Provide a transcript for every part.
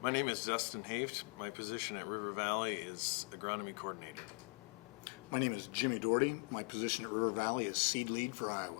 My name is Dustin Haft. My position at River Valley is Agronomy Coordinator. My name is Jimmy Doherty. My position at River Valley is Seed Lead for Iowa.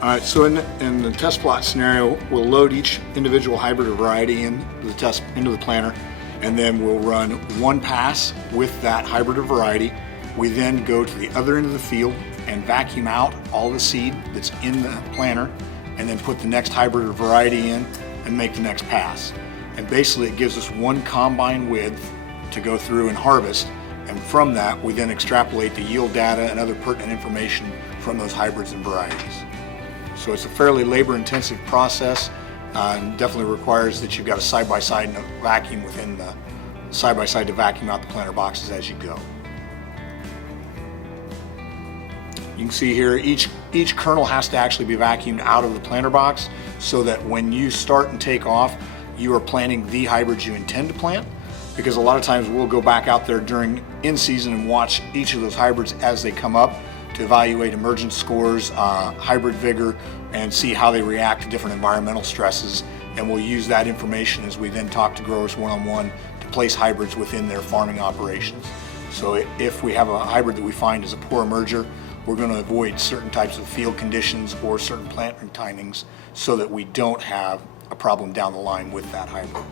All right, so in the test plot scenario, we'll load each individual hybrid or variety into the planter, and then we'll run one pass with that hybrid or variety. We then go to the other end of the field and vacuum out all the seed that's in the planter, and then put the next hybrid or variety in and make the next pass. And basically it gives us one combine width to go through and harvest, and from that we then extrapolate the yield data and other pertinent information from those hybrids and varieties. So it's a fairly labor-intensive process, and definitely requires that you've got a side-by-side and a vacuum within the side-by-side to vacuum out the planter boxes as you go. You can see here each kernel has to actually be vacuumed out of the planter box so that when you start and take off, you are planting the hybrids you intend to plant, because a lot of times we'll go back out there during in-season and watch each of those hybrids as they come up to evaluate emergence scores, hybrid vigor, and see how they react to different environmental stresses. And we'll use that information as we then talk to growers one-on-one to place hybrids within their farming operations. So if we have a hybrid that we find is a poor emerger, we're going to avoid certain types of field conditions or certain planting timings so that we don't have a problem down the line with that hybrid.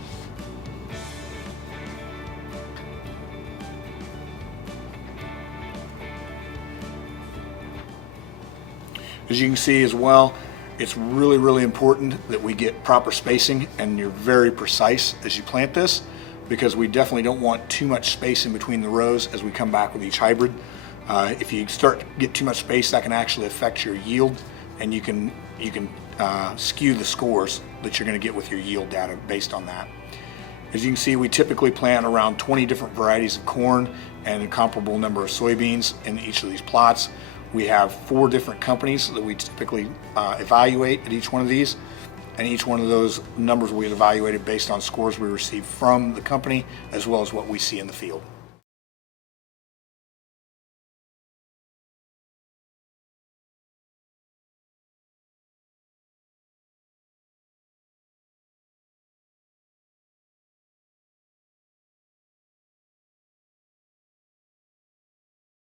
As you can see as well, it's really important that we get proper spacing and you're very precise as you plant this, because we definitely don't want too much space in between the rows as we come back with each hybrid. If you start to get too much space, that can actually affect your yield, and you can skew the scores that you're going to get with your yield data based on that. As you can see, we typically plant around 20 different varieties of corn and a comparable number of soybeans in each of these plots. We have 4 different companies that we typically evaluate at each one of these, and each one of those numbers will be evaluated based on scores we receive from the company as well as what we see in the field.